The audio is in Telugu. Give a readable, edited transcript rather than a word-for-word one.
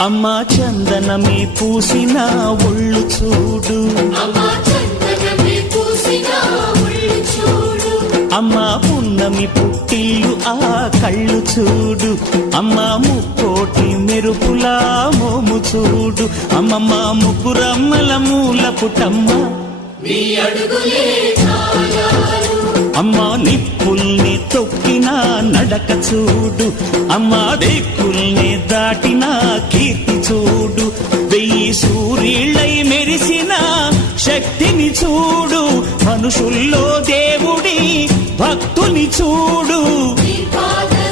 అమ్మా చందనమే పూసిన ఒళ్ళు చూడు, అమ్మా పున్నమి పుట్టిల్లు ఆ కళ్ళు చూడు, అమ్మా ముక్కోటి మెరుపులా మోము చూడు, అమ్మమ్మ ముగ్గురమ్మల మూల పుటమ్మ అమ్మా నిప్పుల్ని తొక్కిన నడక చూడు, అమ్మా దిక్కుల్ని దాటిన కీర్తి చూడు, 1000 సూర్యుళ్ళై మెరిసిన శక్తిని చూడు, మనుషుల్లో దేవుడి భక్తుని చూడు.